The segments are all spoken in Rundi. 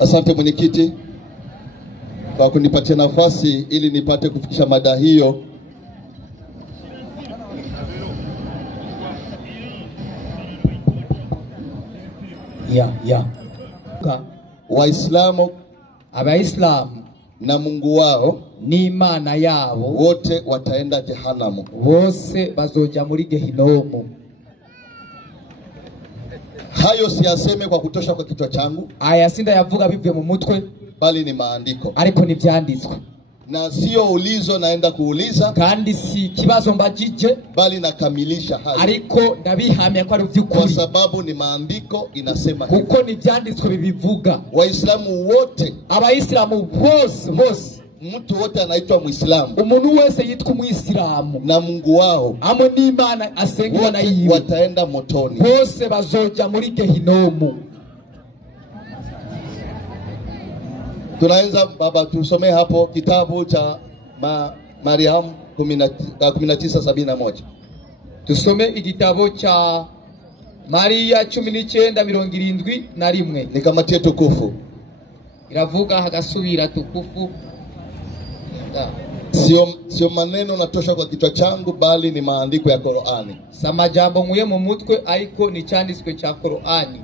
Asante mwenyekiti kwa kunipatia nafasi ili nipate kufikisha mada hiyo. Waislamu, Abaislam na Mungu wao ni Imana yabo wote wataenda jehanamu. Bose bazoja muri Gehinomu. Hayo siyaseme kwa kutosha kwa kichwa changu. Aya sinda yavuga bivuye mu mutwe, bali ni maandiko. Ariko ni vyanditswe. Na sio ulizo naenda kuuliza, kandi si kibazo mbajije, bali nakamilisha hayo. Ariko ndabihamya ko ari vy'ukuri. Kwa sababu ni maandiko inasema hivyo. Kuko ni vyanditswe bibivuga. Waislamu wote, Abaisilamu bose mtu wote anaitwa Muislamu. Umuntu wese yitwa Muislamu. Na Mungu wao amo ni Imana asengwa na yiwe. Wataenda motoni. Bose bazoja muri Gehinomu. Tunaanza baba, tusomee hapo kitabu cha Mariam 19:71. Tusome igitabo cha Maria 19:71. Nikamatie tukufu. Iravuga hagasubira tukufu. Sio maneno natosha kwa kichwa changu, bali ni maandiko ya Qur'ani. Samajambo nguye mu mutwe ariko ni cyanditswe cha Qur'ani.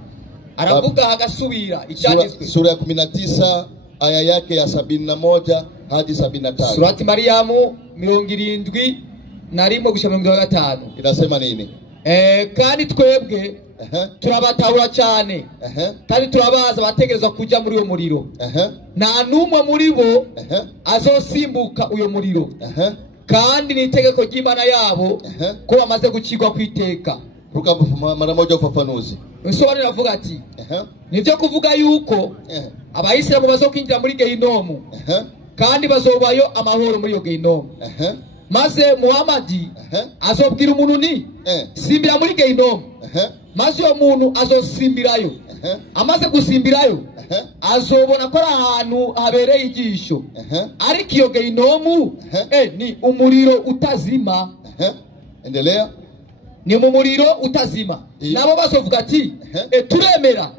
Aravuga hagasubira icyanditswe. Sura ya 19 aya yake ya 71 hadi 75. Surati Mariamu 71:75. Inasema nini? Kandi twebwe turabatahura cyane. Kandi turabaza bategerezwa kuja muri uyo muriro. Nta numwe muri bo azosimbuka uyo muriro. Kandi ni itegeko ry'Imana yabo ko bamaze gukirwa kwiteka. Ruka mara moja ufafanuzi. Usobanura navuga ati nivyo kuvuga yuko abayisilamu bazokwinjira muri Gehinomu kandi bazobayo amahoro muri yo Gehinomu. Maze Muhammadi azobwira umuntu ni simbira muri Gehinomu. Maze uyo muntu azosimbirayo. Amaze gusimbirayo azobona ko ahantu habereye ijisho. Ariko iyo Gehinomu ni umuriro utazima. Endelea. Ni mu muriro utazima. Nabo basovuga ati turemera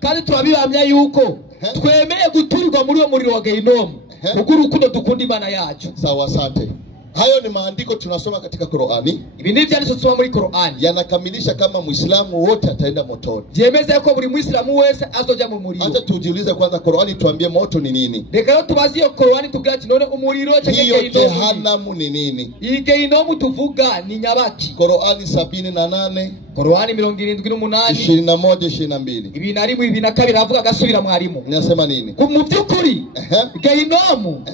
kandi turabihamya yuko twemeye guturirwa muri uwo muriro wa Gehinomu kuko urukundo dukunda Imana yacu. Sawa, asante. Hayo ni maandiko tunasoma katika Qur'ani. Ibi ni vyanditswe tusoma muri Qur'ani. Yanakamilisha kama Muislamu wote ataenda motoni. Jemeza ko buri Muislamu wese azoja mu muriro. Acha tujiulize kwanza Qur'ani tuambie moto ni nini. Reka tubaziyo Qur'ani tubwira ati none umuriro cyangwa Gehinomu. Jehanamu ni nini? Iyi Gehinomu tuvuga ni nyabaki. Qur'ani 78. Qur'ani 78. 21-22. Ibi nari mu 22 avuga gasubira mwarimu. Ninasema nini? Ku mu byukuri Gehinomu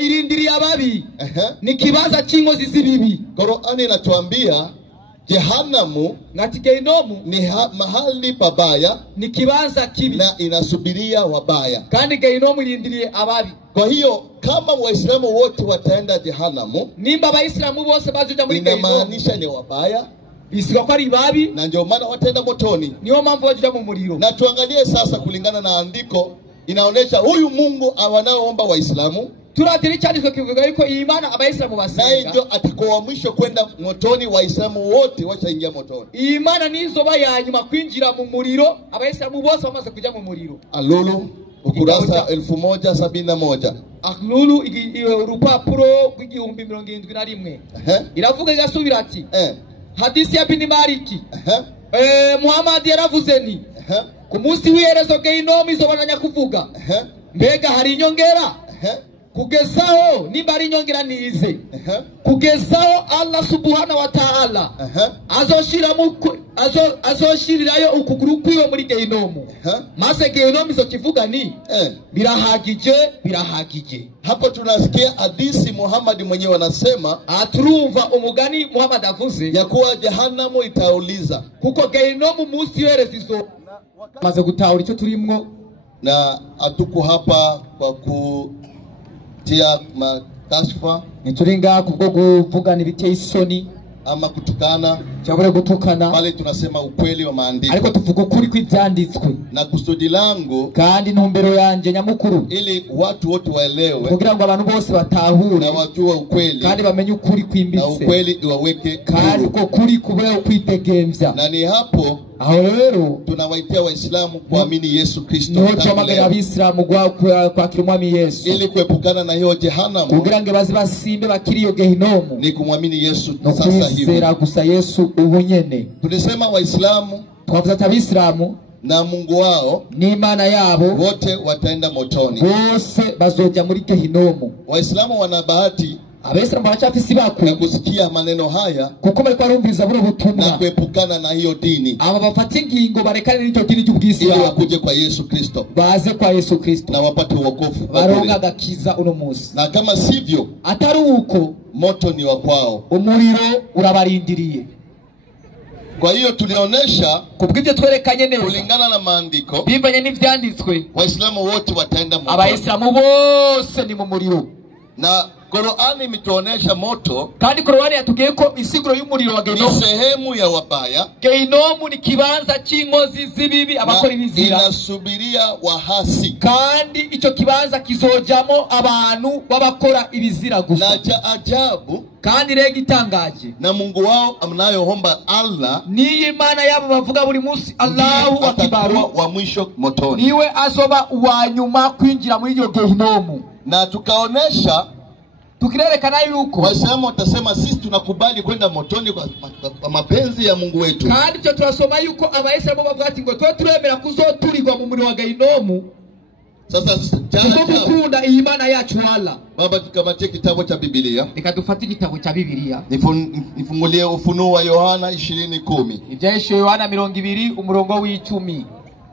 irindiriye ababi. Ni kibaza cy'inkozi z'ibibi. Qur'ani inatuambia Jehanamu ngati Gehinomu ni mahali pabaya, ni kibanza kibi na inasubiria wabaya. Kandi Gehinomu irindiriye ababi. Kwa hiyo kama Waislamu wote wataenda Jehanamu, nimba Abaisilamu bose bazoja muri Gehinomu, inamaanisha ni wabaya. Isigo kwa ribabi, na ndio maana wataenda motoni. Niyo mpamvu wajuja mu muriro. Na tuangalie sasa kulingana na andiko inaonesha huyu Mungu awanaoomba Waislamu. Turatiri cyanditswe kivuga yuko Imana Abaisilamu basenga. Ndio atakuwa mwisho kwenda motoni, Waislamu wote washaingia motoni. Imana nizo bayanyuma kwinjira mu muriro, Abaisilamu bose bamaze kuja mu muriro. Alulu ukurasa 1071. Alulu urupapuro rw'igihumbi 71. Iravuga igasubira ati hadisi ya Bin Maliki. Muhammad yaravuze ni ku munsi w'iherezo Gehinomu izobananya kuvuga. Mbega hari inyongera? Kugezaho nimba ari inyongera nize. Kugezaho Allah subhanahu wa ta'ala azoshirirayo ukuguru kwiwe muri Gehinomu. Maze Gehinomu izokivuga ni birahagije. Hapo tunasikia hadisi Muhammad mwenyewe anasema, aturumva umugani Muhammad avuze ya kuwa Jehanamu itauliza kuko Gehinomu munsi yerezizo maze gutahura icyo turimwo. Na atuku hapa kwa kutia makashfa, nituringa kubwo kuvuga nibiteye isoni. ama kutukana, cyabure gutukana, bali tunasema ukweli wa maandiko. Ariko tuvuga ukuri kw'ivyanditswe. Na kusudi langu kandi ntumbero yanje nyamukuru, ili watu wote waelewe, kugira ngo abantu bose batahure na wajue ukweli, kandi bamenye ukuri kwimbitse, na ukweli iwaweke kandi uko kuri kube ukwitegembya. Na ni hapo aho rero tunawaitia Waislamu kuamini Yesu Kristo, no twamagana Abisilamu kwa kirumwami Yesu, ili kuepukana na hiyo jehanamu, kugira ngo bazi basimbe bakiriyo gehinomu, ni kumwamini Yesu sasa hivi. Gusa Yesu ubunyene. Tulisema Waislamu, twavuze Abisilamu na Mungu wao ni Imana yabo wote wataenda motoni, bose bazoja muri gehinomu. Waislamu wana bahati Abisilamu baracafise ibako na kusikia maneno haya, kuko bariko barumviriza buno butumwa, na kuepukana na hiyo dini, aba bafata ingingo barekane n'icyo dini cy'ubwisilamu, ili wakuje kwa Yesu Kristo, baze kwa Yesu Kristo, na wapate wokovu, baronga gakiza uno munsi. Na kama sivyo, atari uko moto ni wa kwao, umuriro urabarindiriye. Kwa hiyo tulionyesha kubw'ibyo twerekanye neza kulingana na maandiko, bivanye n'ivyanditswe, Waislamu wote wataenda moto, Abayisilamu bose ni mu muriro. Na Qur'ani imetuonesha moto, kandi Qur'ani yatubwiye ko isiguro y'umuriro wa Gehinomu ni sehemu ya wabaya. Gehinomu ni kibanza c'inkozi z'ibibi, abakora ibizira, inasubiria wahasi, kandi ico kibanza kizojamo abantu babakora ibizira gusa. Na cha ajabu, kandi rega itangaje, na Mungu wao amnayoomba Allah, ni Imana yabo bavuga buri munsi Allahu Akbar, wa mwisho motoni, niwe azoba uwa nyuma kwinjira muri iyo Gehinomu. Na tukaonesha tukirerekana yuko Waislamu watasema sisi tunakubali kwenda motoni kwa mapenzi ya Mungu wetu. Kandi cyo turasoma yuko Abayisilamu bavuga ati ngo twe turemera kuzoturirwa mu muriro wa Gehinomu. Sasa tukunda Imana yacu wala. Baba, tukamatie kitabu cha Biblia. Nikatufuati kitabu cha Biblia. Nifungulie Ufunuo wa Yohana 20:10. Ibyeshe Yohana 20 umurongo w'10.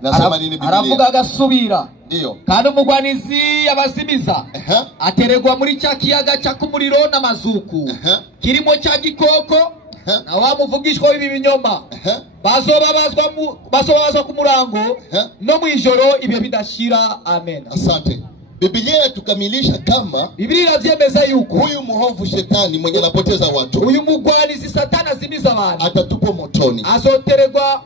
Nasema nini Biblia? Aravuga agasubira. Ndio. Kandi umugwanizi abazimiza ateregwa muri cya kiyaga cya kumuriro n'amazuku kirimo cya gikoko na wamuvugishwa ibi binyoma bazobabazwa ku murango no mwijoro ibyo bidashira. Amen. Asante. Biblia tukamilisha kama Biblia inavyemeza yuko huyu muhovu shetani mwenye anapoteza watu, huyu mugwanizi satana azimiza abantu, atatupwa motoni, azoteregwa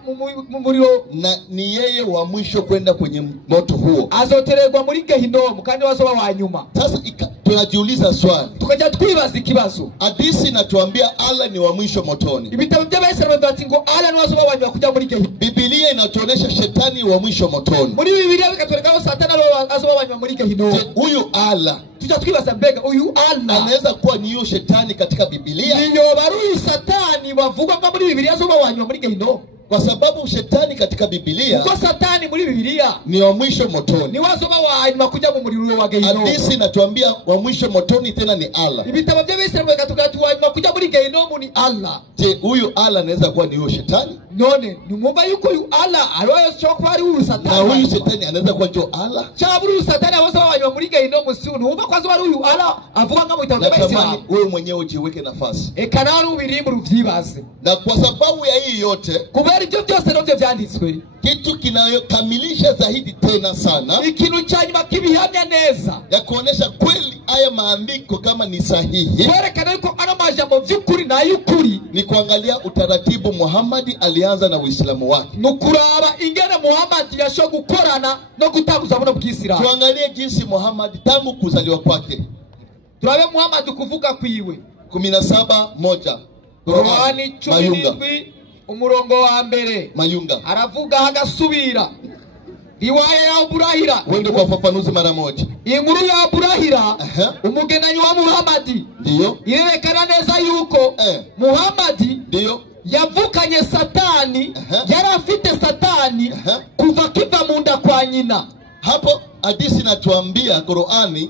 mu muriro, na ni yeye wa mwisho kwenda kwenye moto huo, azoteregwa muri Gehinomu kandi wazoba wa nyuma. Sasa tunajiuliza swali, tukaja twibaza ikibazo, hadithi inatuambia Allah ni wa mwisho motoni, ibitabo by'Abayisilamu bati ngo Allah ni wazoba wa nyuma kuja muri Gehinomu. Biblia inatuonesha shetani wa mwisho motoni, muri Biblia bikatwereka satana azoba wa nyuma muri Gehinomu. Huyu Allah tutatwibaza mbega huyu Allah anaweza kuwa ni huyo shetani katika Biblia? Niyo baruyu satani bavuga ngo muri Biblia azoba wa nyuma muri Gehinomu, kwa sababu shetani katika Biblia, kwa satani muri Biblia ni wa mwisho motoni, ni wazoba wa nyuma kuja mu muriro wa Gehinomu. Hadithi inatuambia wa mwisho motoni tena ni Allah. Ibitabo by'Abayisilamu bikatugatu wa nyuma kuja muri Gehinomu ni Allah. Je, huyu Allah anaweza kuwa ni huyo shetani? None numumva yuko huyu Allah aliwayo chokwa ari huyu satani, na huyu shetani anaweza kuwa ndio Allah? Chaburu satani abazoba wa nyuma muri Gehinomu si numva kwa sababu huyu Allah avuga ngamo ibitabo by'Abayisilamu. Wewe mwenyewe ujiweke nafasi ekanaru birimbu ruvyibaze, na kwa sababu ya hii yote kubera ibyo byose navyo vyanditswe, kitu kinayokamilisha zaidi tena sana, ikintu cyanyuma kibihamya neza ya kuonesha kweli haya maandiko kama ni sahihi, kwerekana yuko ano majambo vy'ukuri na y'ukuri, ni kuangalia utaratibu Muhammad alianza na Uislamu wake, nukuraba ingene Muhammad yasho gukorana no gutanguza buno bw'Isilamu. Tuangalie jinsi Muhammad tangu kuzaliwa kwake, turabe Muhammad kuvuka kwiwe 17:1 Qur'ani 17 umurongo wa mbere Mayunga aravuga hagasubira riwaya ya Burahira. Wende kwa fafanuzi mara moja. Inkuru ya Burahira umugenanyi wa Muhammad ndio irerekana neza yuko Muhammad ndio yavukanye satani, yari afite satani kuva kiva munda kwa nyina. Hapo hadithi inatuambia Qur'ani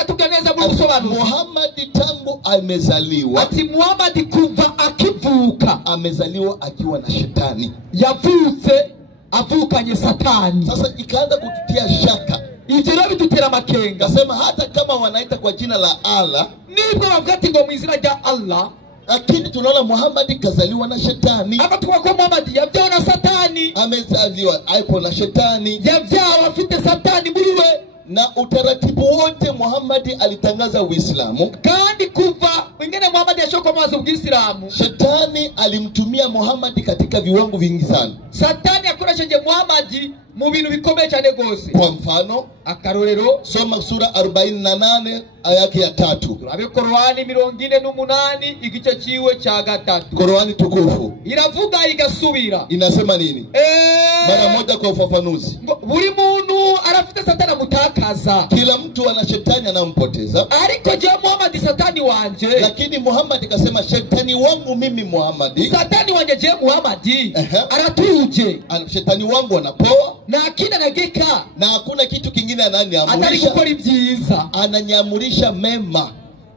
atuganeza mu busobanuzi Muhammad tangu amezaliwa, ati Muhammad kuva akivuka amezaliwa akiwa na shetani, yavutse avukanye satani. Sasa ikaanza kututia shaka, ivyo bidutera makenga, kasema hata kama wanaita kwa jina la Allah, nibwo bavuga ati ngo mu izina rya Allah, lakini tunaona Muhammad kazaliwa na shetani. Hapa tukwa Muhammad yavyawa na satani, amezaliwa aipo na shetani, yavyawa afite satani muriwe. Na utaratibu wote Muhammad alitangaza Uislamu, kandi kuva ingene Muhammad yashoko mazo bw'Islamu. Shetani alimtumia Muhammad katika viwango vingi sana. Satani akoresheje Muhammad mu bintu bikomeye cyane gose. Kwa mfano, akarorero soma sura 48 aya yake ya 3. Turabe Korani 48 igice ciwe cya gatatu. Korani tukufu iravuga igasubira. Inasema nini? Mara moja kwa ufafanuzi. Buri muntu arafite Satani mutakaza. Kila mtu ana shetani anampoteza. Ariko je Muhammad Satani wanje. Lakini Muhammad akasema shetani wangu mimi Muhammad. Satani wanje je Muhammad aratuje. Shetani wangu anapoa na akina nageka na hakuna kitu kingine ananiamurisha. Atari gukora ibyiza. Ananyamurisha mema.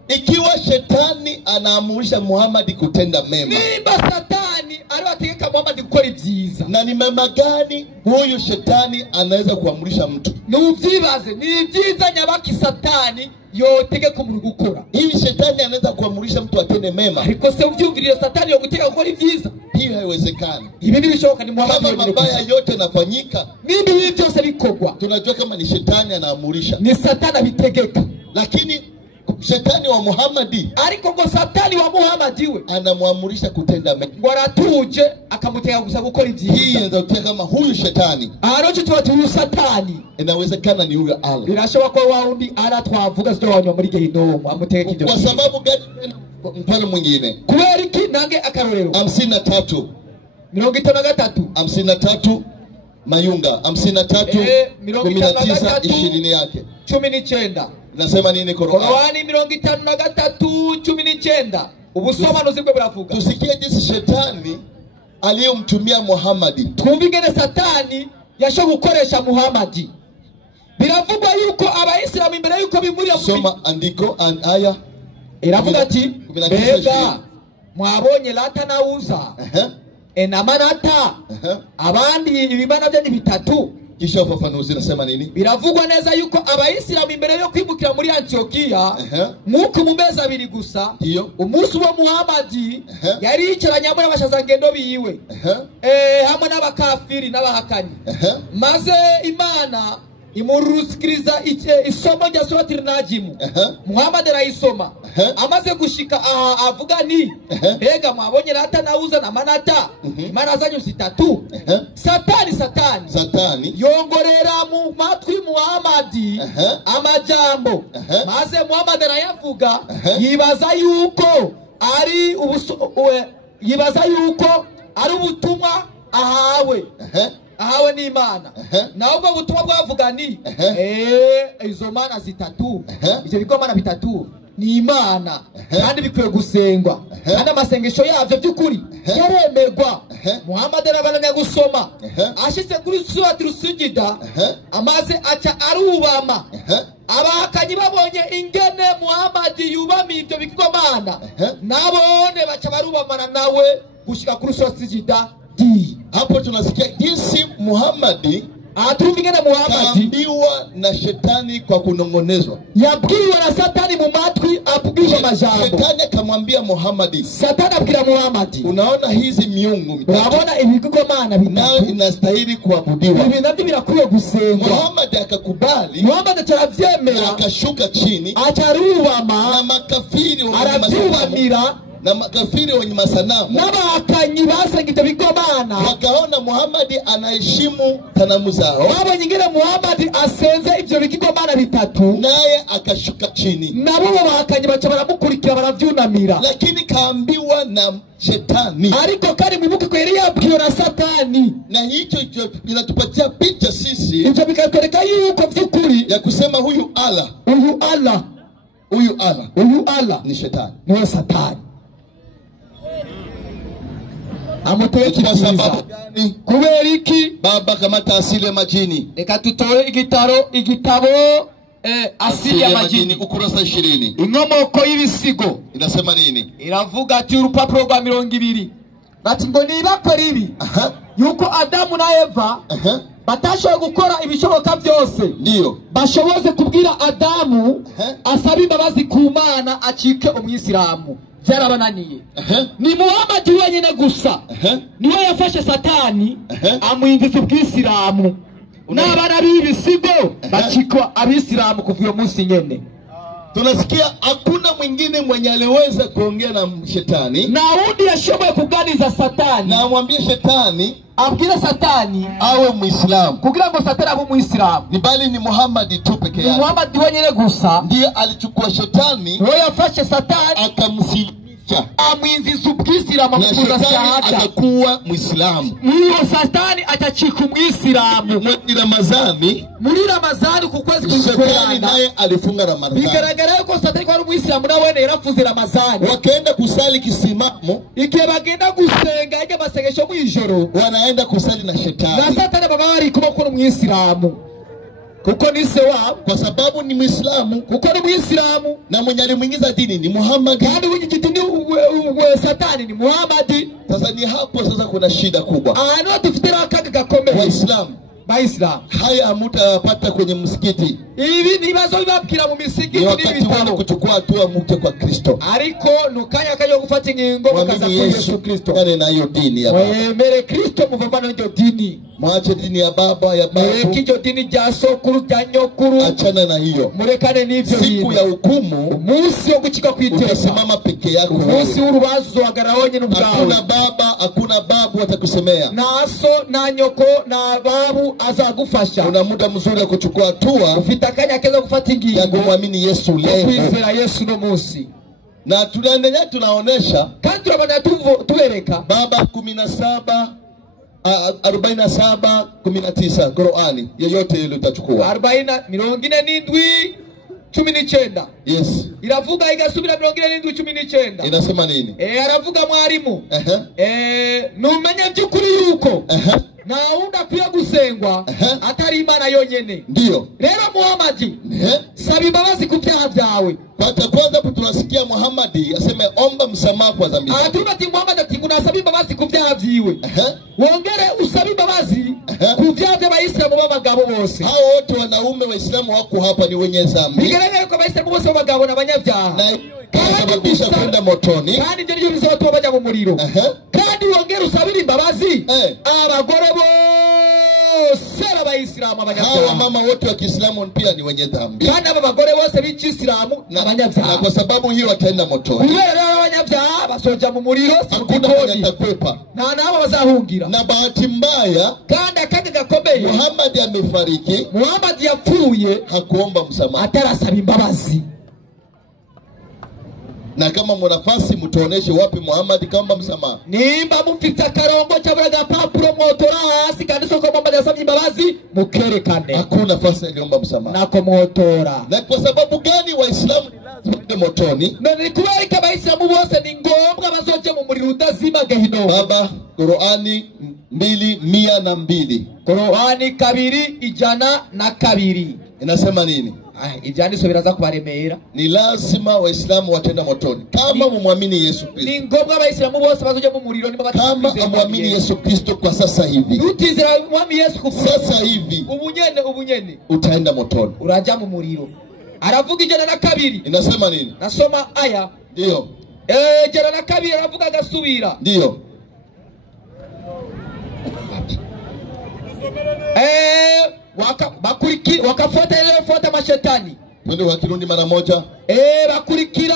Ikiwa shetani anaamurisha Muhammad kutenda mema, niba Satani aliwategeka Muhammad gukora ibyiza, na ni mema gani huyu shetani anaweza kuamurisha mtu? Nuvyibaze ni ibyiza nyabaki Satani yotegeka umuntu gukora. Hivi shetani anaweza kuamurisha mtu atende mema? Ariko se uvyumviriye Satani yo guteka gukora ibyiza? Hiyo haiwezekani. Ibi nibishoboka ni Muhammad. Kama mabaya yote yanafanyika, nibi byose bikogwa, tunajua kama ni shetani anaamurisha, ni Satani abitegeka. Lakini shetani wa Muhammad, ariko ngo Satani wa Muhammad we anamuamurisha kutenda mema. Ngo aratuje akamuteka gusa gukora ibyiza. Hii inatokea kama huyu shetani. Arocho tuwatu Satani. Inawezekana ni huyo Allah. Birashoboka kwa waundi ara twavuga zito wanywa muri Gehinomu amuteka ibyo. Kwa sababu gani? Mfano mwingine. Kubera iki nange akarorero 53 53 Mayunga 53 19 20 yake 19 nasema nini Korani 53:19 ubusobanuzi bwe buravuga. Tusikie jinsi shetani aliyomtumia Muhammad. Twumvigene Satani yasho gukoresha Muhammad. Biravugwa yuko abayisilamu imbere yuko bimurira soma andiko aya iravuga ati bega mwabonye lata nauza enamanata abandi ibimana byo ni bitatu. Kisha ufafanuzi nasema nini? Biravugwa neza yuko abayisilamu imbere yo kwimukira muri Antiokia muko mu mezi abiri gusa umunsi wo Muhammad yari yicaranye hamwe n'abashazangendo biwe hamwe n'abakafiri n'abahakanyi maze Imana imurusikiriza isomo rya surati Najimu. Muhammad arayisoma amaze gushika aha avuga ni bega mwabonye lata nauza na manata imana zanyu zitatu. Satani yongorera mu matwi Muhammad amajambo maze Muhammad arayavuga yibaza yuko ari ubutumwa ahawe n'Imana. Na ubwo butumwa bwavuga ni izo mana zitatu, ivyo bigomana bitatu ni Imana kandi bikwiye gusengwa kandi amasengesho yavyo by'ukuri yaremerwa. Muhammad arabananya gusoma ashitse kuri surati Sujida amaze aca arubama. Abahakanyi babonye ingene Muhammad yubamiye ivyo bigomana nabone baca barubamana nawe gushika kuri surati Sujida. Hapo tunasikia jinsi Muhammad atumvingana Muhammad kaambiwa na shetani kwa kunongonezwa. Yabwiwa na Satani mu matwi abwishwa majambo. Shetani akamwambia Muhammad. Satani abwira Muhammad, unaona hizi miungu mitatu, unaona ibigomana bitatu inastahili kuabudiwa. Ibi navyo birakwiye gusengwa. Muhammad akakubali. Muhammad ataravyemera akashuka chini atarubama na makafiri wenye masanamu n'abahakanyi basenga ibyo bigomana wakaona Muhammad anaheshimu sanamu zao. Wabo nyingine Muhammad asenze ibyo bigomana bitatu naye akashuka chini, nabo bahakanyi baca baramukurikira baravyunamira. Lakini kaambiwa na shetani, ariko kari mwibuke ko yari yabwiwe na Satani, na hicho inatupatia picha sisi, ibyo bikatwereka yuko vy'ukuri ya kusema huyu Allah ni shetani, ni Satani. Amuteye kwa sababu gani? Kubera iki? Baba kamata asili ya majini. Reka tutore igitabo asili ya majini ukurasa 20. Inkomoko y'ibisigo inasema nini? Iravuga ati urupapuro rwa 200 bati ngo nibakora ibi yuko Adamu na Eva batashoboye gukora ibishoboka byose, ndio bashoboze kubwira Adamu asaba imbabazi ku Mana acike umwisilamu. Byarabananiye. Ni Muhammad wenyine gusa niwe yafashe Satani amwinjiza ubwisilamu n'abana b'ibisigo bacikwa abisilamu kuva uyo munsi nyene. tunasikia hakuna mwingine mwenye aliweza kuongea na shetani na wundi yashoboye kuganiza satani na amwambie shetani abwira satani awe Muislamu kugira ngo satani abe Muislamu ni bali ni Muhammad tu peke yake. Muhammad wenyine gusa ndiye alichukua shetani wewe yafashe satani akamsilimisha amwinziza ubwisilamu na shetani akakuwa Muislamu. Muyo satani atachika Muislamu muri Ramazani ku kwezi shetani naye alifunga Ramadhani. Bigaragara yuko satani kwa Muislamu na wene yarafuze Ramazani. Wakaenda kusali kisimamo, igihe bagenda gusenga ije basengesho mwijoro wanaenda kusali na shetani. Na satani baba bari kuba ko Muislamu kuko ni se wabo, kwa sababu ni Muislamu, kuko ni Muislamu na mwenye alimuingiza dini ni Muhammad, kandi w'igitini satani ni Muhammad. Sasa ni hapo sasa kuna shida kubwa. Ano tufitira akaga gakomeye Waislamu haya hamutapata kwenye msikiti. Ibi nibazo bibabwira mu misigiti ni wakati wao kuchukua hatua mke kwa Kristo. Ariko nukanya kayo gufata ingingo bakaza kuri Yesu Kristo. Yale na hiyo dini ya baba. Wemere Kristo muvavana ndio dini. Mwache dini ya baba ya babu. Mureke hiyo dini ya sokuru ya nyokuru. Achana na hiyo. Murekane n'ivyo bintu. Siku ya hukumu, umunsi wo gucika kwiteka. Utasimama peke yako. Umunsi w'urubanzo wagaraonye n'ubwawe. Hakuna baba, hakuna babu watakusemea. Naso na nyoko na babu azagufasha. Una muda mzuri wa kuchukua hatua. Ufitakanya keza kufata ingingo. Ya kumwamini Yesu leo. Kuizera Yesu no munsi. Na tunaendelea tunaonesha kandi turabana tubereka baba 17 47 19 Qur'ani yoyote ile utachukua 40 47 19. Yes. Iravuga igasubira 47 19. Inasema nini? Aravuga mwarimu. Numenye byukuri yuko. Na unda kuya gusengwa atari Imana yonyene. Ndio. Rero Muhammad sabi imbabazi ku byaha byawe. Kwanza tunasikia Muhammad aseme omba msamaha kwa dhambi. Atubati Muhammad ati unasaba imbabazi ku byaha byiwe. Wongere usabe imbabazi ku byaha by'abayisilamu b'abagabo bose. Hao wote wanaume waislamu wako hapa ni wenye dhambi. Bigaragara ko abayisilamu bose b'abagabo n'abanyabyaha. Na sababisha kwenda motoni. Kandi ndio nyo bizaba tubaja mu muriro. Kandi wongere usabire imbabazi abagore bose abayisilamu abanyabyaha. Hawa mama wote wa Kiislamu pia ni wenye dhambi. Kandi aba bagore bose b'Islamu abanyabyaha. Na kwa sababu hiyo wataenda motoni. Kubera abanyabyaha basoja mu muriro hakuna atakwepa. Na nabo bazahungira. Na bahati mbaya kandi akaga gakomeye Muhammad amefariki. Muhammad yapfuye hakuomba msamaha. Atarasaba imbabazi. Na kama mnafasi mtuoneshe wapi Muhammad kamba msamaha. Nimba mufite akarongo cyaburaga papuro mwotora hasi kandi soko Muhammad yasabye imbabazi mukerekane. Hakuna nafasi aliomba msamaha. Nako mwotora. Na kwa sababu gani Waislamu ni motoni? Ni kubereka Abayisilamu bose ni ngombwa bazoje mu muriro udazima gehinomu. Baba Qur'ani 2:102. Qur'ani 2:102. Inasema nini? Ibyanditswe biraza kubaremera. Ni lazima Waislamu watenda motoni kama mumwamini Yesu Kristo. Ni ngombwa Abayisilamu bose bazoje mu muriro niba kama amwamini Yesu Kristo kwa sasa hivi. Utizera mwami Yesu kufa sasa hivi. Ubunyene utaenda motoni. Uraja mu muriro. Aravuga 102. Inasema nini? Nasoma aya. Ndio. 102 aravuga gasubira. Ndio. Wakafuata mashetani. Twende wa Kirundi mara moja. Bakurikira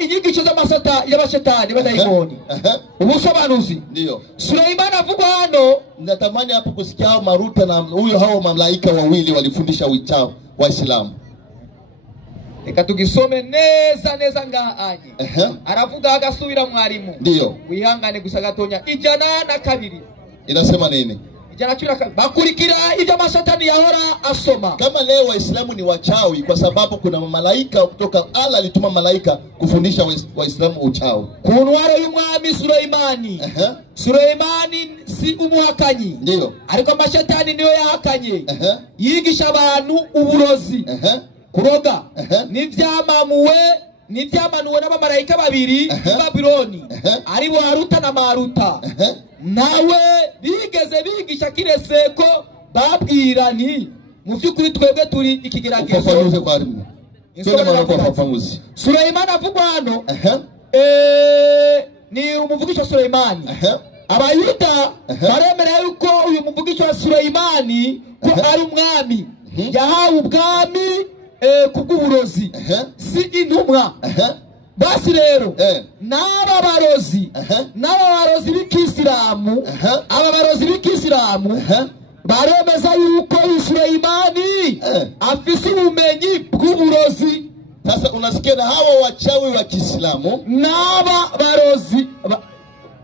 inyigisho za masata y'abashetani badaimoni. Ubusobanuzi. Ndio. Suleiman avuga hano, natamani hapo kusikia hao Maruta na huyo hao malaika wawili walifundisha wichao Waislamu. Reka tugisome neza ngahanye. Aravuga agasubira mwarimu. Ndio. Wihangane gusa gatonya 102. Inasema nini? Bakurikira ibyo mashatani yahora asoma. Kama leo Waislamu ni wachawi kwa sababu kuna malaika kutoka Allah alituma malaika kufundisha Waislamu uchawi. Kunwaro y'umwami Suleimani. Suleimani si umuhakanyi. Ndio. Ariko mashatani niyo yahakanye. Yigisha abantu uburozi. Kuroga. Nivyamanuwe n'abamarayika babiri Babiloni. Aribo Haruta na Maruta. Nawe bigeze bigisha kireseko babwirani mu byukuri twebwe turi ikigeragezo. Ufafanuze kwa rimwe. Suleiman avugwa hano. Ni umuvugisho Suleimani. Abayuda baremera yuko uyu muvugisho wa Suleimani ko ari umwami. Yahawe ubwami kubw'uburozi si intumwa basi rero n'aba barozi b'ikisilamu aba barozi b'ikisilamu baremeza yuko Suleimani afise ubumenyi bw'uburozi. Sasa unasikia na hawa wachawi wa Kiislamu n'aba barozi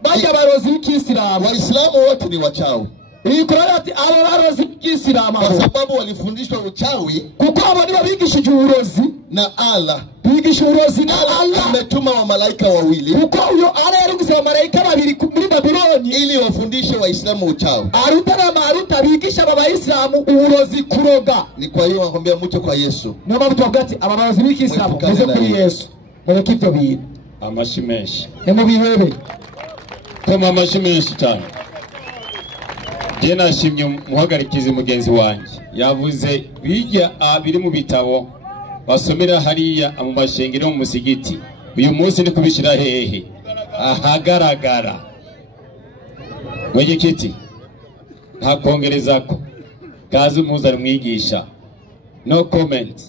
bajya barozi b'ikisilamu, Waislamu wote ni wachawi. Ikorati aba barozi b'ikisilamu kwa sababu walifundishwa uchawi, kuko abo nibo bigishije uburozi na Allah bigisha uburozi na Allah ametuma wa malaika wawili, kuko uyo ala yari gusaba malaika babiri muri Babyloni ili wafundishe Waislamu uchawi. Aruta na Maruta bigisha aba Waislamu uburozi kuroga. Ni kwa hiyo wakwambia muje kwa Yesu. Niyo mpamvu tubagati aba barozi b'ikisilamu muze kuri Yesu mureke ibyo bintu. Amashimeshi nimubihebe koma amashimeshi cyane. Je nashimye muhagarikize mugenzi wanje yavuze bijya abiri mu bitabo basomera hariya mu mashengero mu musigiti. Uyu munsi ni kubishira hehe ahagaragara. Weje kiti nta kongerezako gazi umuzari mwigisha. No comment.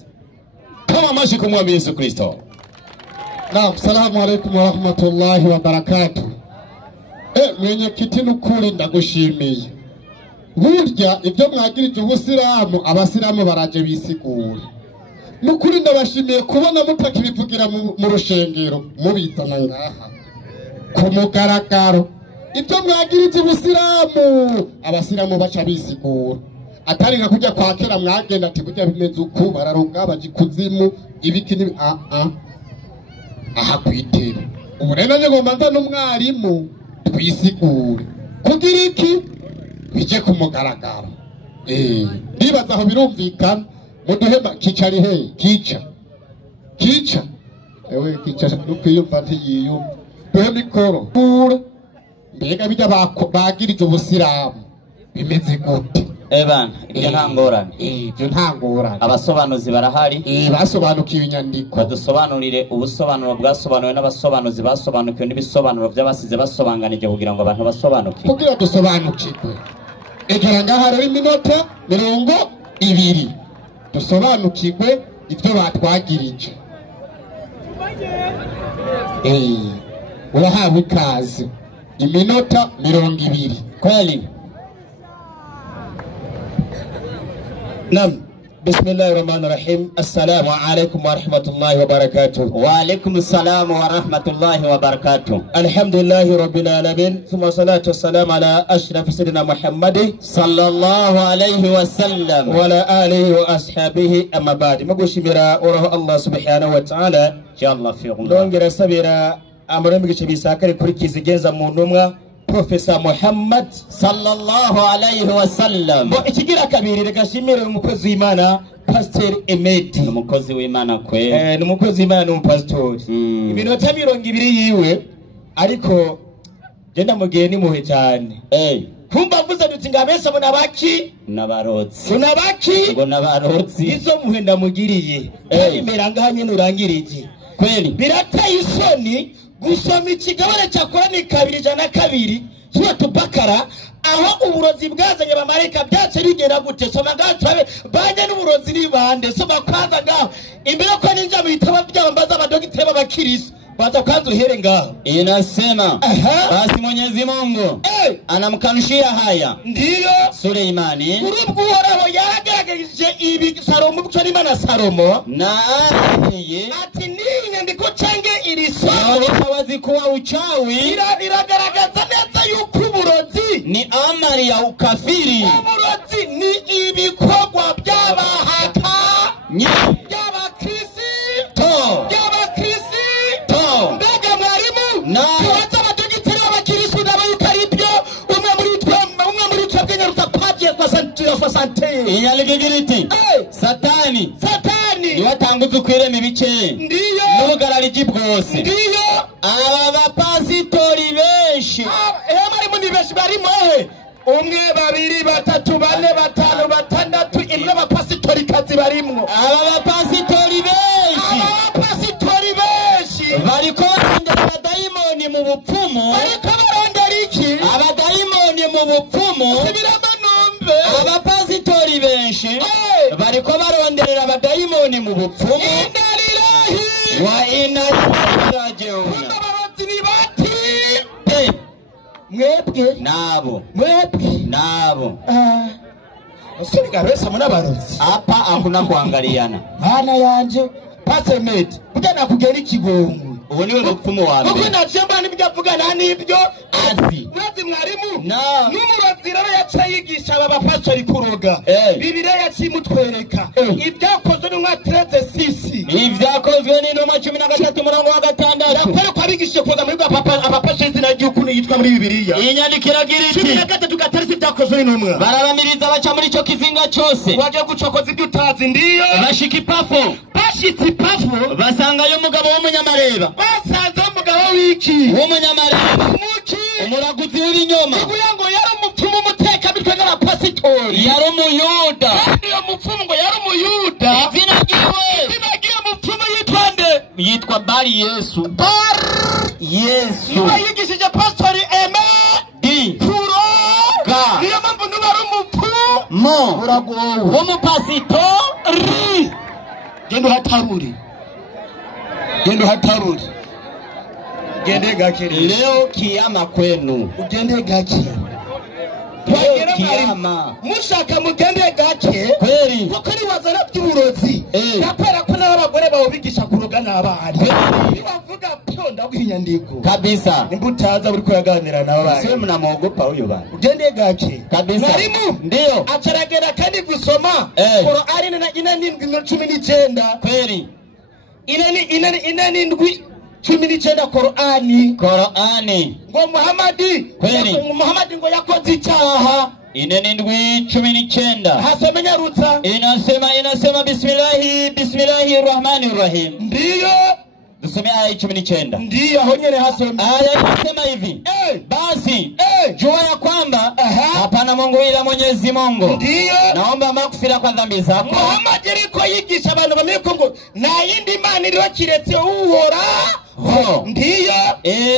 Kama amashi kumwamini Yesu Kristo. Naam, salamu alaykum wa rahmatullahi wa barakatuh. Mwenye kiti nukuri ndagushimiye. Burya ibyo mwagirije ubusiramu abasiramu baraje bisigura. Nukuri ndabashimiye kubona mutakibivugira mu rushengero mubizana ngaha ku mugaragaro. Ibyo mwagirije ubusiramu abasiramu baca bisigura. Atari nka kujya kwakera mwagenda ati kujya bimeze uku bararonga bajikuzimu ibiki ni aha kwitera. Ubu rero ngomba nza n'umwarimu twisigure kugira iki bije ku mugaragaro. Bibaza aho birumvikana muduhema kicari he kica ewe kica nukwiyumva ntiyiyumva duhe mikoro mbega bijya bagirije ubusiramu bimeze gute? Evan, ibyo ntangorane. Ibyo ntangorane. Abasobanuzi barahari. Basobanukiwe inyandiko. Badusobanurire ubusobanuro bwasobanuwe n'abasobanuzi basobanukiwe n'ibisobanuro by'abasize basobanganije kugira ngo abantu basobanuke. Kugira dusobanukirwe. Egera ngaha rero iminota 20 dusobanukirwe ibyo batwagirije. Urahawe ikaze. Iminota 20 kweli. نعم بسم الله الرحمن الرحيم. السلام عليكم ورحمة الله وبركاته. وعليكم السلام ورحمة الله وبركاته. الحمد لله رب العالمين ثم الصلاة والسلام على أشرف سيدنا محمد صلى الله عليه وسلم وعلى آله وأصحابه. أما بعد مقوشمرا وره الله سبحانه وتعالى جاء الله في غنى لونجر سبيرا أمرمك شبيساكري كريكيز جنزا مونومغا Professor Muhammad sallallahu alayhi wa sallam. Bo ikigira kabiri regashimire umukozi w'Imana Pastor Emedi. Umukozi w'Imana kwe. Ni umukozi w'Imana n'umupastori. Iminota 20 yiwe ariko genda mugeni muhe cyane. Kumba vuze duti ngabesha bona baki nabarotsi. Unabaki ngo nabarotsi. Izo muhenda mugiriye. Imera nganye nurangirije. Kweli birateye isoni gusoma ikigabane cya Korani 2:2 Surat Bakara aho uburozi bwazanye abamarayika byace bigera gute. Soma gatwabe banye n'uburozi nibande. Soma kwanza ngaho imbere ko ninja bitaba byambaza abadogiteri b'abakirisi baza kwanza uhere ngaho. Inasema basi Mwenyezi Mungu anamkanushia haya ndiyo Suleimani urubwo uhoraho yagaragaje ibi Salomo bukari Imana Salomo na ariye ati ni nyandiko cange iri somo wazi kuwa uchawi iragaragaza neza yuko uburozi ni amari ya ukafiri. Uburozi ni ibikorwa by'abahaka mbega mwarimu tubaza abadogiteri b'abakirisi nabo yuko ari byo. Umwe muri twebwe nyaruta pagiye kwa sante iyaligigiriti satani niwatanguza ukwirema ibice ndiyo n'ubugarariji bwose ndiyo aba bapasitori benshi mwarimu ni benshi barimo umwe babiri batatu bane batanu batandatu imwe abapasitori kazi barimwo aba bapasitori benshi bariko barondera abadayimoni mu bupfumu. Bariko barondera iki? Abadayimoni mu bupfumu. Sibirama nombe abapasitori benshi bariko baronderera abadayimoni mu mu bupfumu wa inna ilaihi raji'un. abarozi ni bati Mwebwe nabo usiriga wese muna barozi hapa hakuna kuangaliana. bana yanje pasemete kuja nakugera ikigongo Ubu niwe mupfumu wa uko mbere. nacemba nibyo avugana n'ibyo Azi. urazi mwarimu Na. n'umurozi rero yaca yigisha aba bapastori kuroga Bibiliya yakimutwereka ibyakozwe n'umwa 13:6 Ibyakozwe n'intumwa 13 umurongo wa 6. yakwere ko abigishije kuroga muri abapastori izina ry'ukuntu yitwa muri Bibiliya Inyandiko iragira iti 13 gatarisi ibyakozwe n'intumwa bararamiriza baca muri cyo kizinga cyose wagiye gucokoza ibyo utazi ndiyo bashika ipafo bashitse ipafo basangayo umugabo w'umunyamareba basanze umugabo w'iki w'umunyamareba muki umuraguzi w'ibinyoma kugira ngo yari umupfumu umuteka bitwe n'abapasitori yari umuyuda kandi iyo mupfumu ngo yari umuyuda izina ryiwe mupfumu yitwa nde yitwa Bari Yesu niwe yigishije pastori Eme di kuroga niyo mpamvu nuba ari umupfumu mo uragowe w'umupasitori genda uhatarure gende gake leo kiyama kwenu ugende gake leo kiyama mushaka mugende gake kweli kuko ari wazana by'uburozi napera ko n'abagore bawo bigisha kuroga n'abana bavuga pyo ndabwinyandiko kabisa imbutaza buri ko yaganira n'abana sio mnamuogopa huyo bana ugende gake kabisa mwarimu ndio acaragera kandi gusoma Qur'ani na 4:19 kweli ina n'indwi 19 Qur'ani ngo Muhammadi ngo yakoze icyaha 4:19 hasomenya rutsa inasema bismillahirrahmanirrahim ndiyo dusome aya 19 ndiyo aho nyene hasomenya aya inasema hivi basi jua ya kwamba hapana Mungu ila Mwenyezi Mungu ndiyo naomba maghfira kwa dhambi zako. Muhammad ariko yigisha abantu bamenye ko ngo nta yindi mana iriho kiretse uhora ndiyo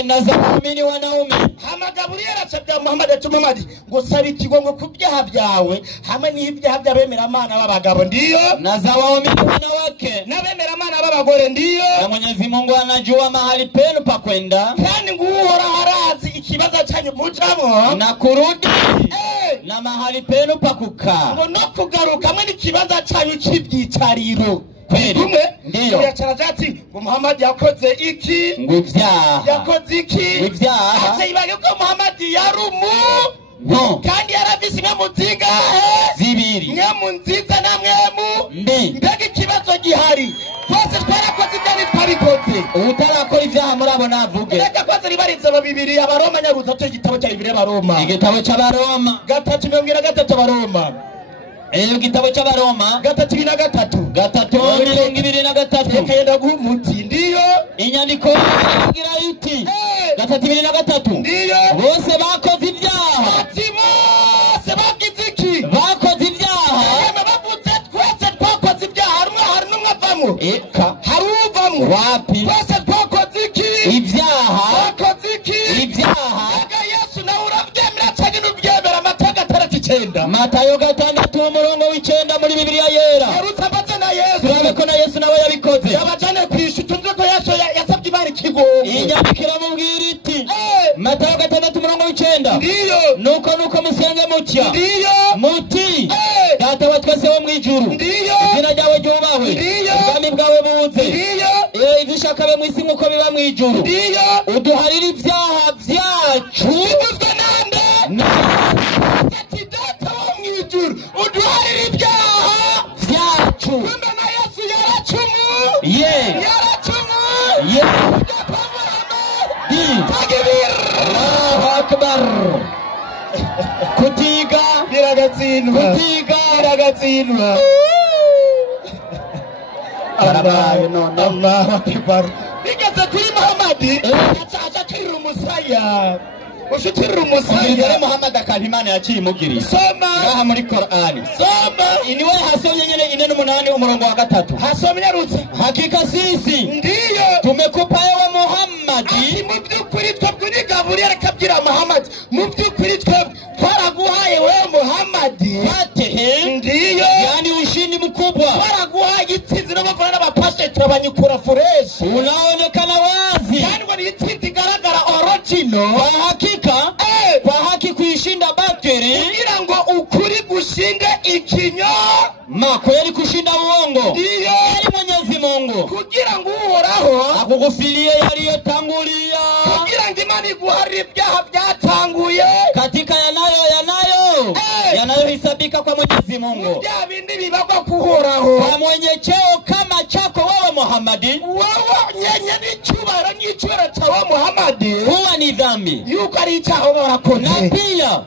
na za muumini wanaume hama Gabriel acabya Muhammad ati Muhammad ngo saba ikigongo ku byaha byawe hamwe n'ibyaha by'abemera mana b'abagabo ndiyo na za waumini wanawake n'abemera mana b'abagore ndiyo na Mwenyezi Mungu anajua mahali penu pa kwenda kandi ngo uhora harazi ikibazo cyanyu mujamo na kurudi na mahali penu pa kukaa ngo no kugaruka hamwe n'ikibazo cyanyu cy'ibyicariro kweli ndiyo yacarajati ngo Muhammad yakoze iki nguvyaha yakoze iki nguvyaha acyibage ko Muhammad yarumu no kandi yaravise nka muzinga zibiri nyamu nziza na mwemu mbega ikibazo gihari twese twarakoze ibyo twabikoze utarakora ibyaha muri abo navuge reka kwaze ribarinze babibiri abaroma nyaruza cyo igitabo cya Bibiliya baroma igitabo cy'abaroma 3:23 abaroma igitabo cy'abaroma 3:23 kayenda guhumuti ndiyo inyandiko igira iti 3:23 ndiyo bose bakoze ibyaha ati bose bagize iki bakoze ibyaha bavuze twese twakoze ibyaha hari n'umwe avamo eka hari uvamo wapi twese twakoze iki ibyaha twakoze iki ibyaha Yesu nawe urabyemera cyane n'ubyemera Matayo 6:9 Matayo 6:9 muri Bibiliya yera yarutse na Yesu turabeko na Yesu nawe yabikoze yabajane kwishuta nziko Yesu yasabye ibari kigo inyandikira mubwira iti Matayo 6:9 ndiyo nuko musenge mutya ndiyo muti data wa twese wo mwijuru ndiyo izina ryawe ryubahwe ubwami bwawe buze ndiyo ibyo ushaka be mwisi nkuko biba mwijuru ndiyo uduharire ibyaha byacu biguzwe nande ati data wo mwijuru uduharire ibyaha byacu kumbe na Yesu yaracumu yaracumu Allahu Akbar kutiga biragatsindwa Karabaye none Allahu Akbar bigeze kuri Muhammad acaca kiri umusaya ushitira umusaya Muhammad akabimana yakimugiriye soma ngaha muri Qur'ani soma iniwe hasomye nyene 4:8 umurongo wa 3 hasomye rutse hakika sisi ndiyo tumekupa ewe Muhammad ati mu byukuri twebwe ni Gabriel kabwira Muhammad mu byukuri twebwe twaraguhaye wewe Muhammad fatihi ndiyo yani ushindi mkubwa twaraguhaye itsinzi no bavana n'abapasiteri turabanyukura fresh. Unaonekana wazi. Yani walititi garagara original. Kwa hakika, kwa haki kuishinda bateri. Kugira ngo ukuri gushinde ikinyoma. Kweli kushinda uongo. Ndiyo. Ari Mwenyezi Mungu. Kugira ngo uhoraho akugufilie yaliyotangulia. Kugira ngo Imana iguharire ibyaha byatanguye. Katika yanayohisabika kwa Mwenyezi Mungu. Bya bindi bibagwa kuhoraho. Kwa mwenye cheo kama chako wewe Muhammadi. Wewe nyenye n'icyubahiro n'icubahiro cyawe Muhammadi. Huwa ni dhambi. Yuko ari icyaha barakoze. Na pia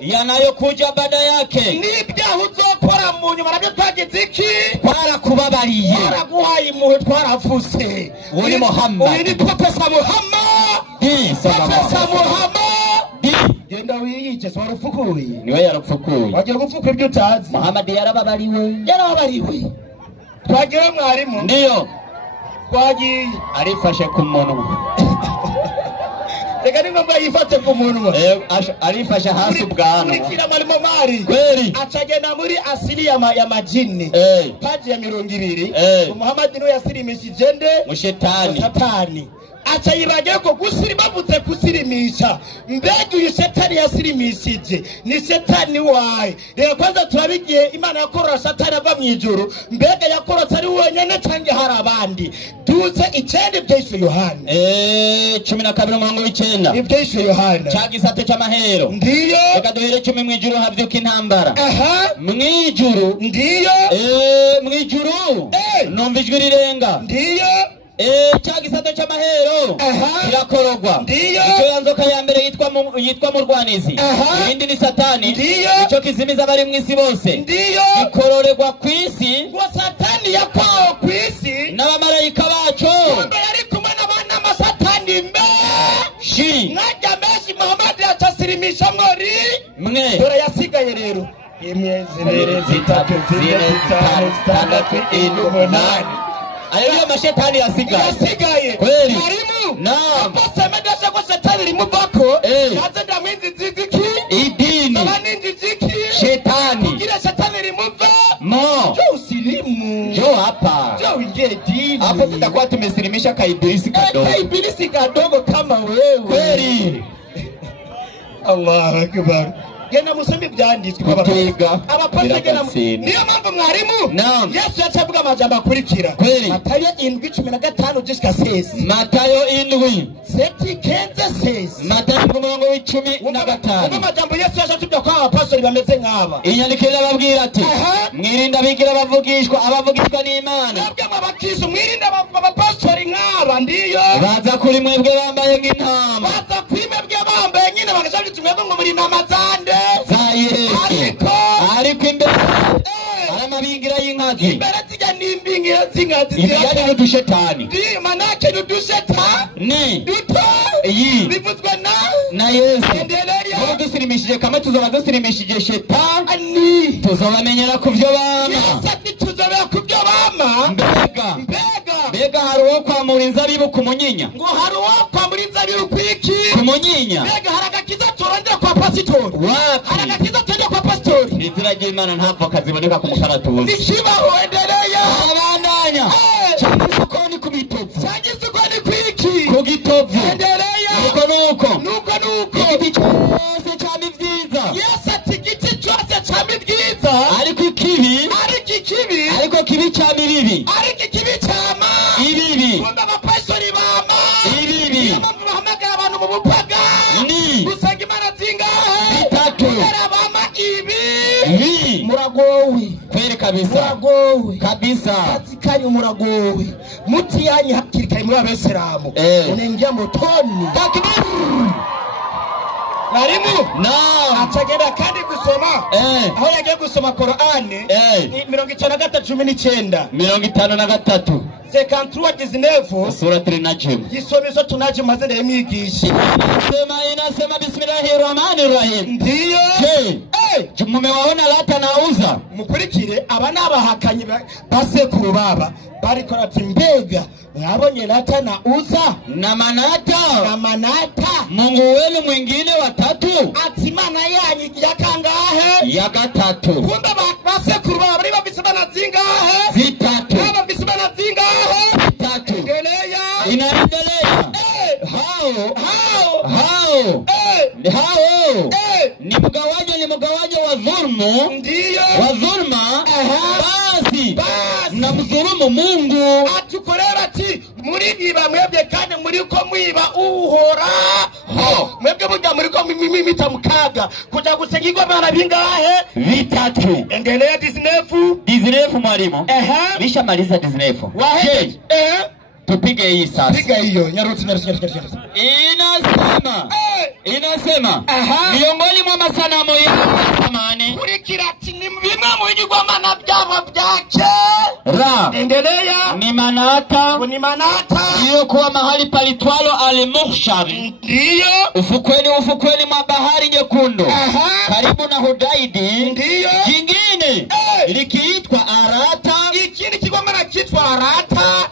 yanayokuja baada yake. N'ibyaha uzokora mu nyuma nabyo twagize iki? Barakubabariye. Baraguhaye impuhwe twaravuse. Uri Muhammad. Uri Professor Muhammad. Professor Muhammad. Genda wiyice swarufukuye. Niwe yarapfukuye. Wagiye gupfuka ibyo utazi. Muhammad yarababariwe. Twagiye mwarimu. Ndiyo. Twagiye. Arifashe ku munwa. Reka ni ngombwa yifate ku munwa. Arifashe hasi ubwanwa. Muri kila mwalimu mari. Kweli. Acagenda muri asili ya majini. Paji ya 200. Muhammad niwe yasirimishije nde? Mushetani. Satani. Acha yibagiye ko gusiri bavuze kusirimisha. Mbega uyu Satani yasirimishije ni Satani waye. Rero kwanza turabigiye Imana yakorora Satani ava mu ijuru. Mbega yakorotse ari wenyene cange hari abandi. Tuze icende byisho Yohana. 12:9. Ibyisho Yohana. Cagisate c'amahero. Ndiyo. Reka duhere 10 mwijuru havyuka intambara. Aha. Mwijuru. Ndiyo. Mwijuru. Numva ijwi rirenga. Ndiyo. Cagisate c'amahero kirakorogwa. Ndiyo. Ico yanzoka ya mbere yitwa murwanizi. Ibindi ni Satani. Ndiyo. Ico kizimiza bari mwisi bose. Ndiyo. Ikororerwa kwisi. Ngo Satani yakwaho kwisi. N'abamarayika baco. Kumbe yari kumwe n'abana masatani shi. Najya meshi Muhammad yacasirimisha mwori. Mwe. Dore yasigaye rero. Imwe zibiri zitatu zine zitanu zitandatu indwi umunani. Ayo mashetani yasigaye. Kweli. Mwarimu. Naam. Aposemedesha ko Satani rimuvako. Naze ndamwinzi ziziki. Idini. Abaninzi ziki. Shetani. Kugira Satani rimuva. Mo. Jo usilimu. Jo hapa. Jo ingie dini. Hapo tutakuwa tumesilimisha kaibilisi kadogo. Kaibilisi kadogo kama wewe. Kweli. Allahu Akbar. Gena musome byanditswe Gutega. Abapasiteri gena niyo mpamvu mwarimu. Yesu yacavuga amajambo akurikira. Matayo 7:15 jusqu'à 16. Matayo 7. 7:15. Matayo 10:15. Uko majambo Yesu yacatubya kwa abapasiteri bameze nk'aba. Inyandikira babwira ati mwirinda bigira abavugishwa n'Imana. Nabyo abakristo mwirinda abapasiteri nk'aba ndiyo. Baza kuri mwebwe bambaye nk'intama. Baza kuri mwebwe bambaye nk'intama bagashabitse mwebwe ngo muri namazande. Ariko imbere aramabingira y'inkazi. Imbere zijya n'imbingira z'inkazi. Imbere n'udushetani. Ndi manake n'udushetani. Duto. Bivuzwe na Yesu. Endelea. Ngo dusirimishije kamwe tuzoba dusirimishije shetani. Tuzobamenyera kuvyo bama. Yesu tuzobera kuvyo bama. Mbega hari uwo kwamura inzabibu ku munyinya. Ngo hari uwo kwamura inzabibu kwiki. Ku munyinya. Mbega hari agakiza turondera kwa pasitori. Hari agakiza turondera kwa pasitori. Izina ry'Imana ntabwo kaziboneka ku mukaratuzi. Nikibaho endelea. Abandanya. Cyangwa sokoni ku bitovu. Cyangwa sokoni kwiki. Ku gitovu. Endelea. Nuko. Igiti cyose cyami vyiza. Yesu ati igiti cyose cyami vyiza. Ariko kibi cyami bibi. Ariko kibi cyama ibibi. Kumbe abapastori bama ibibi. Niyo mpamvu bahamagara abantu mu bupaga. Gusenga Imana zingahe? 3. Bama ibi. Muragowe. Kweli kabisa. Muragowe. Kabisa. Katikani muragowe. Muti yanyi hakirikari muri abeseramu. Unengia motoni. Mwarimu. Atagenda kandi gusoma. Aho yagiye gusoma Qur'ani. 53:19. 53. 53:19. Sura 3. Gisomezo tunaje maze ndayimigisha. Inasema bismillahirrahmanirrahim. Ndiyo. Mumewaona Lata na Uza. Mukurikire aba nabahakanyi basekuru baba bariko ati mbega mwabonye Lata na Uza na Manata. Mungu wenu mwingine watatu. Ati Imana yanyu ya kangahe? Ya gatatu. Kumbe basekuru baba bari bafise Imana zingahe? 3. Bafise Imana dhulmu ndiyo wa dhulma, basi mnamdhulumu Mungu. atukorera ati muri biba mwebwe kandi muriko mwiba uhoraho. Mwebwe burya muriko mimita mukaga kuja gusengirwa bana bingahe? Vitatu. Endelea Disnefu. Disnefu mwalimu. Bisha maliza Disnefu. Wahe. Tupige hii sasa. Piga hiyo. Nyaruti. Inasema miongoni mwa masanamu ya zamani kurikira ati ni bimwe mu bigirwamana byabo byake. Endelea. Ni Manata. Ni Manata. Hiyo kuwa mahali palitwalo Al-Muhshar. Ndiyo. Ufukweni mwa bahari nyekundu. Karibu na Hudaidi. Ndiyo. Jingine likiitwa Arata. Ikindi kigwamana kitwa Arata.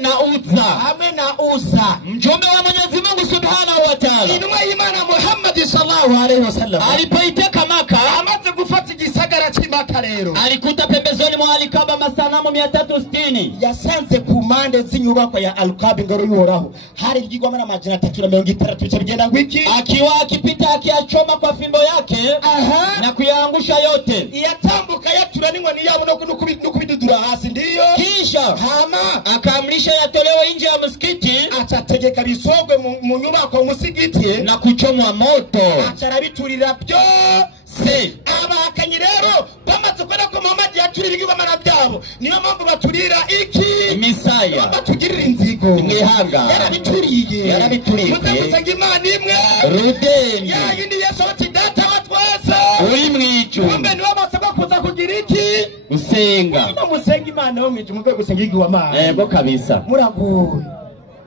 Na Uzza. Ame na Uzza. Mjumbe wa Mwenyezi Mungu Subhanahu wa Ta'ala. Inuma imana Muhammad sallallahu alaihi wasallam. Alipoiteka Maka, amaze gufata igisagara cy'Imaka rero. Alikuta pembezoni mwa Al-Kaaba masanamu 360. Yasanze ku mpande z'inyubako ya Al-Kaaba ingoro y'Uhoraho. Hari igigwamana amajana 360 bice bigenda ngwiki. Akiwa akipita akiachoma kwa fimbo yake na kuyaangusha yote. Yatambuka yatura n'inkoni yabo no kubidudura hasi ndiyo. Kisha hama akaamrisha yatolewe nje ya msikiti, atategeka bisogwe mu nyubako musigiti na kuchomwa moto. Acarabiturira byose. Abakanyi rero bamaze kwera ko Muhammad yaturira igigwamana byabo. Niyo mpamvu baturira iki? Misaya. Batugirira inzigo. Mwihanga. Yarabituriye. Muzamusenga Imana imwe. Rudeni. Ya yindi Yesu ati data wa twese. Uri mwicu. Kumbe niwe basabwa kuza kugira iki? Usenga. Niba musenga Imana yo mwicu muve gusenga igigwamana. Yego kabisa. Muraguye.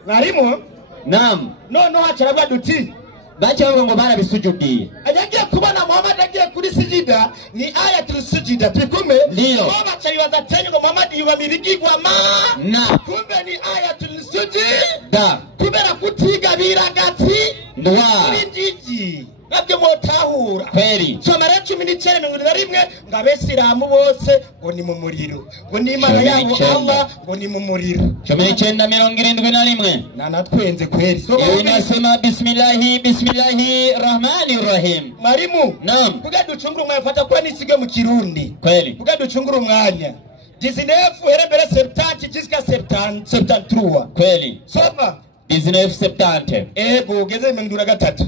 Mwarimu? Naam. No hacarabwa duti. Bacha wao ngo barabisujudiye. Ajagiye kubona Muhammad agiye kuri sijida ni ayatul sujida tikume. Ndiyo. Baba charibaza tenye ngo Muhammad yubamira igigwamana. Kumbe ni ayatul sujida. Kubera kutiga biragati. Ndwa. Injiji. Nabyo motahura. Kweli. Somera 19:1 ngo abesiramu bose ngo ni mu muriro. Ngo ni Imana yabo Allah ngo ni mu muriro. 19:71. Na natwenze kweli. Inasema bismillahirrahmanirrahim. Marimu. Naam. Kuga ducungura umwafata kwa nisige mu Kirundi. Kweli. Kuga ducungura umwanya. 19 herebere 70 jusqu'à 73. Kweli. Soma. 1970. Bugeze 23.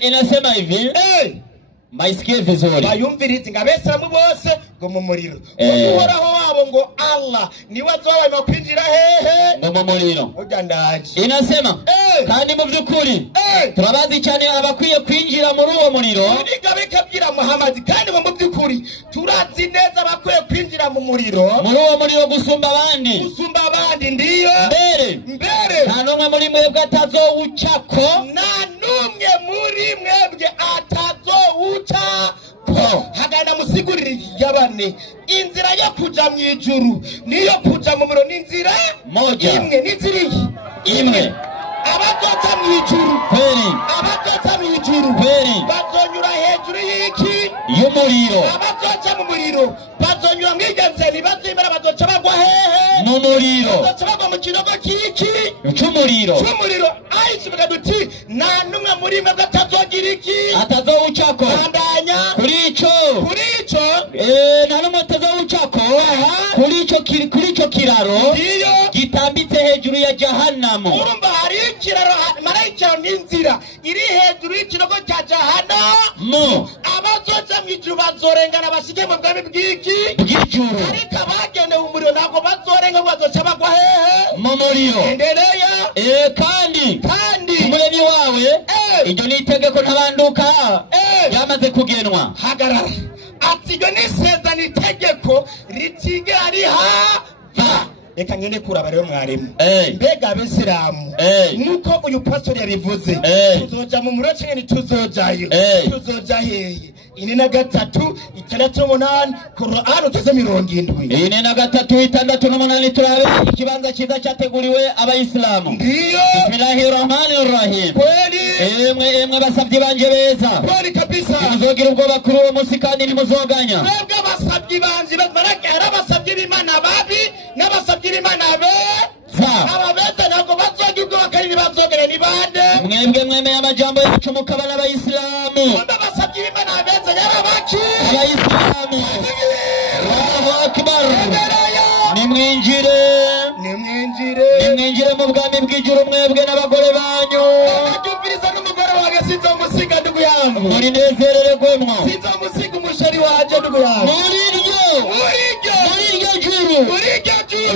Inasema hivi. Maisikie vizuri. Bayumvirize ngabesiramu bose ngo mu muriro. Uhoraho wabo ngo Allah ni wazoba kwinjira hehe ngo mu muriro. Ujandaje. Inasema kandi mu byukuri turabazi cyane abakwiye kwinjira muri uwo muriro. Ndigabe kabira Muhammad kandi mu byukuri turazi neza abakwiye kwinjira mu muriro. Muri uwo muriro gusumba abandi. Ndiyo. Mbere. Nta numwe muri mwebwe atazowucako. Na numwe muri mwebwe atazowucako. Hagana musigurira igabane. Inzira yo kuja mu ijuru niyo kuja mu muriro n'inzira moja. Imwe. Abazoca mu ijuru. Kweli. Abazoca mu ijuru. Kweli. Bazonyura hejuru y'iki? Y'umuriro. Abazoca mu muriro bazonyura mwigenzeni bazimera bazoca bagwa hehe? Mu muriro. Bazoca bagwa mu kinogo kiki? Cy'umuriro. Ayishibuka duti nta numwe muri mwe atazogira iki? Atazowucako. Bandanya. Kuri ico. Nta numwe atazowucako. Kuri ico kiraro. Ndiyo. Gitambitse hejuru ya Jahannam. Urumva hari ikiraro marayika n'inzira iri hejuru y'ikinogo cya Jahannam. Abazoca mu ijuru bazorengana bashike mu bwami bw'ijuru. Ariko abagenewe umuriro ntabwo bazorenga bazoca bagwa hehe? Mu muriro. Endelea. Kandi umuremyi wawe iryo ni itegeko ntabanduka yamaze kugenwa. Hagarara. Ati iryo ni isezerano itegeko ritigera rihava. Reka ngene kuraba rero mwarimu. Mbega abesiramu nuko uyu pastor yabivuze tuzoja mu muriro cyane tuzojayo. Tuzoja hehe? 4:3 Qur'an uteze 70. 4:3 turabe ikibanza cyiza cyateguriwe abayisilamu. Ndiyo. Bismillahirrahmanirrahim. Kweli. Emwe basabye banje beza. Kweli kabisa. Muzogira ubwoba kuri uwo munsi kandi nimuzoganya. Mwebwe basabye banje baraka abasabye b'Imana babi n'abasabye b'Imana beza. Ababeza ntabwo bazogira ubwoba kandi bazogera ni bande mwebwe mwemeye amajambo yacu mukaba n'abayisilamu umva basabye imana abeza yarabaki abayisilamu Allahu akbar nimwinjire mu bwami bw'ijuru mwebwe n'abagore banyu abatumviriza n'umugore wanjye sinzomusiga ndugu yangu murinezerererwemwo sinzomusiga umushari wanje ndugu yangu muri iryo juru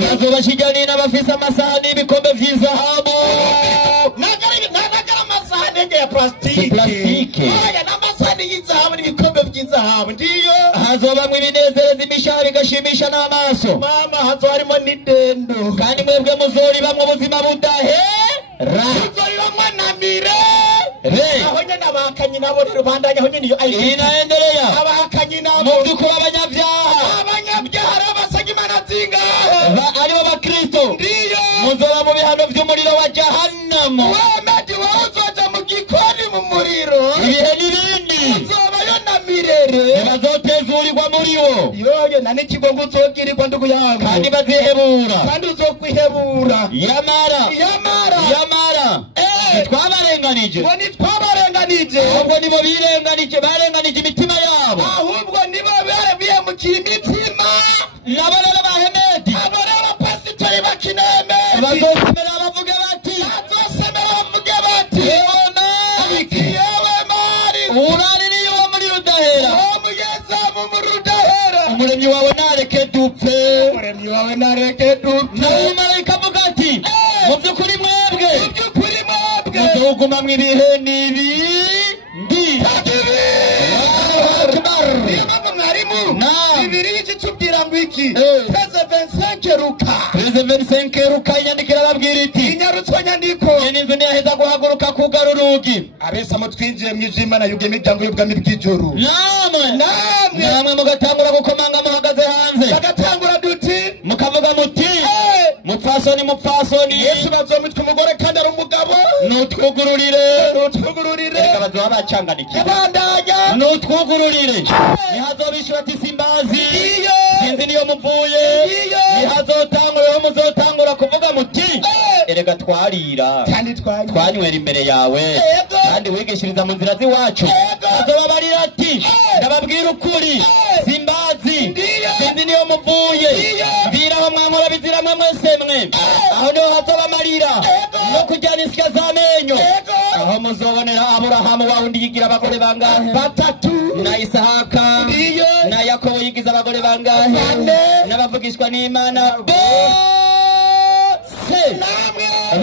bazobashijyana n'abafise amasahani n'ibikombe vy'izahabu nagara amasahani ya plastike oya n'amasahani y'izahabu n'ibikombe vy'izahabu ndiyo hazobamwo ibinezereza imishaha bigashimisha n'amaso mama hazo harimo n'idendo kandi mwebwe muzoribamwo ubuzima budahera muzoribamwo na mire aho nyene abahakanyi nabo rero bandanya aho nyene iyo inaendelea abahakanyi nabo muvyukuri abanyabyaha rero basanga imana zingahe aribo bakristo ndiyo muzoba mu bihano vy'umuriro wa jahannama wamadi wowe uzoja mu gikoni mu muriro ibihe n'ibindi uzobayo na mirere bazotezurirwa muri wo yoyo na n'ikigo ngo uzogirirwa ndugu yangu kandi bazihebura kandi uzokwihebura yamara ntitwabarenganije ahubwo nibo barenganije imitima yabo ahubwo nibo bihemukiye imitima nabo rero bahemedi abo rero pasitori bakinemedi bazosemera bavuge bati yewe mari uraririye uwo muri rudahera uwo mugeza mu rudahera umuremyi wawe nareke dupfe nawe marayika avuga ati mu by'ukuri mwebwe muzogumamwo ibihe n'ibi Preze 25 ruka inyandikira babwira iti inyarutswa nyandiko n'inzu ntiyaheza guhaguruka kugara urugi abesa mutwinjiye mu ijimana yuge imiryango y'ubwami bw'ijuru namwe mugatangura gukomanga muhagaze hanze bagatangura duti mukavuga muti mupfasoni yesu bazomitwa umugore kandi ari umugabo nutwugururire reka bazoba bacanganikiye bandanya nutwugururire ntihazobishura ati simbazi sinzi niyo muvuye ntihazotangura muzotangura kuvuga muti erega twarira twanywera imbere yawe kandi wigishiriza mu nzira z'iwacu azobabarira ati ndababwira ukuri simbazi sinzi niyo muvuye mviraho mwankora bizira mwe mwese mwe aho niho hazobamarira no kujyana insya z'amenyo aho muzobonera aburahamu wawundi yigira abagore bangahe batatu na isahaka na yakobo yigiza abagore bangahe n'abavugishwa n'imana bose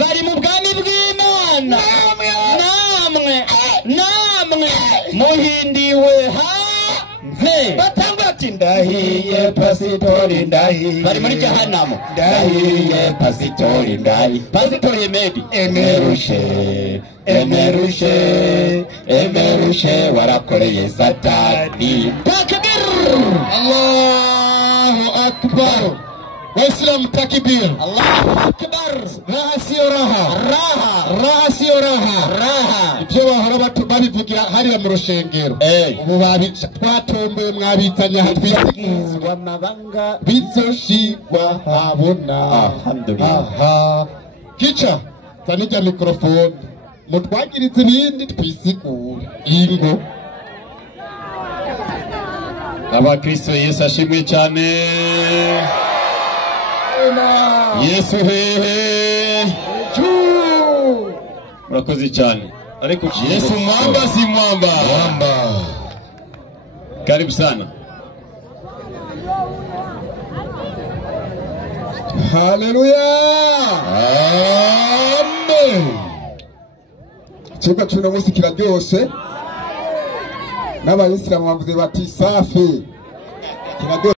bari mu bwami bw'imana namwe muhindiwe hanze batangwa ati ndahiye pasitori ndahiye bari muri jahanamu ndahiye pasitori ndahiye pasitori emedi emerushe warakoreye satani takbir Allahu akbar Waislamu takbir Allahu akbar raha siyo raha ibyo bahora babivugira hariya mu rushengero ubu twatomboye mwabizanye aha twisigizwa amabanga bizoshigwa habona alhamdulillah kica zanijya mikrofone mutwagiriza ibindi twisigura ingo abakristo Yesu ashimwe cyane Yesu hehe murakoze cyane ariko Yesu mwamba si mwamba karibu sana haleluya amen ikibuga cy'uno munsi kiraryoshe n'abayisilamu bavuze bati safi kiraryoshe